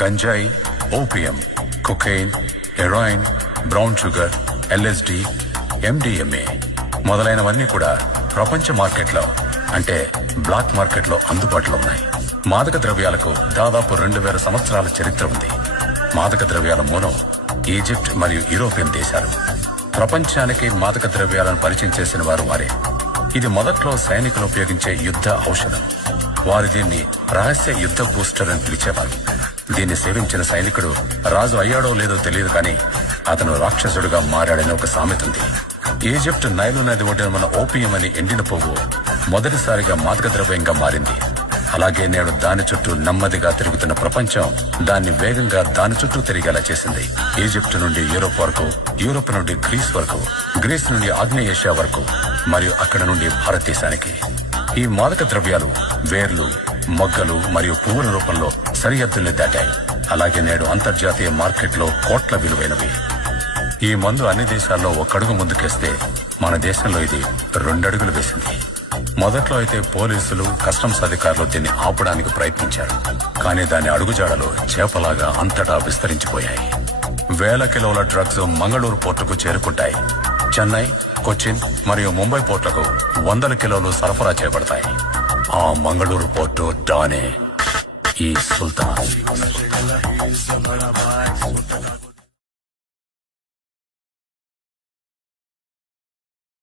గంజాయి, opium, cocaine, heroin, brown sugar, LSD, MDMA మొదలైనవన్నీ కూడా ప్రపంచ మార్కెట్లో అంటే బ్లాక్ మార్కెట్లో అందుబాటులో ఉన్నాయి. మాదక ద్రవ్యాలకు దాదాపు 2000 సంవత్సరాల చరిత్ర ఉంది. మాదక ద్రవ్యాల మూలం ఈజిప్ట్ మరియు యూరోపియన్ దేశాలు. ప్రపంచానికి మాదక ద్రవ్యాలను పరిచయం చేసిన వారు వారే. ఇది మొదట్లో సైనికులు ఉపయోగించే యుద్ధ ఔషధం. వారు దీన్ని రహస్య యుద్ధ బూస్టర్ అని పిలిచేవారు. దీన్ని సేవించిన సైనికుడు రాజు అయ్యాడో లేదో తెలియదు, కానీ అతను రాక్షసుడుగా మారాడని ఒక సామెత ఉంది. ఈజిప్ట్ నైలు నది ఒడ్డున మన ఓపియం అని ఎండిన పువ్వు మొదటిసారిగా మాదక ద్రవ్యంగా మారింది. అలాగే నేడు దాని చుట్టూ నెమ్మదిగా తిరుగుతున్న ప్రపంచం దాన్ని వేగంగా దాని చుట్టూ తిరిగేలా చేసింది. ఈజిప్ట్ నుండి యూరోప్ వరకు, యూరోప్ నుండి గ్రీస్ వరకు, గ్రీస్ నుండి ఆగ్నేయ ఏషియా వరకు, మరియు అక్కడ నుండి భారతదేశానికి. ఈ మాదక ద్రవ్యాలు వేర్లు, మొగ్గలు మరియు పువ్వుల రూపంలో సరిహద్దుల్ని దాటాయి. అలాగే నేడు అంతర్జాతీయ మార్కెట్లో కోట్ల విలువైనవి. ఈ మందు అన్ని దేశాల్లో ఒక్కడుగు ముందుకేస్తే మన దేశంలో ఇది 2 అడుగులు వేసింది. మొదట్లో అయితే పోలీసులు, కస్టమ్స్ అధికారులు దీన్ని ఆపడానికి ప్రయత్నించారు. కానీ దాని అడుగుజాడలు చేపలాగా అంతటా విస్తరించిపోయాయి. వేల కిలోల డ్రగ్స్ మంగళూరు పోర్టుకు చేరుకుంటాయి. చెన్నై, కొచ్చిన్ మరియు ముంబై పోర్టులకు 100 కిలోలు సరఫరా చేయబడతాయి. ఆ మంగళూరు పోర్టు డానే ఈ సుల్తాన్.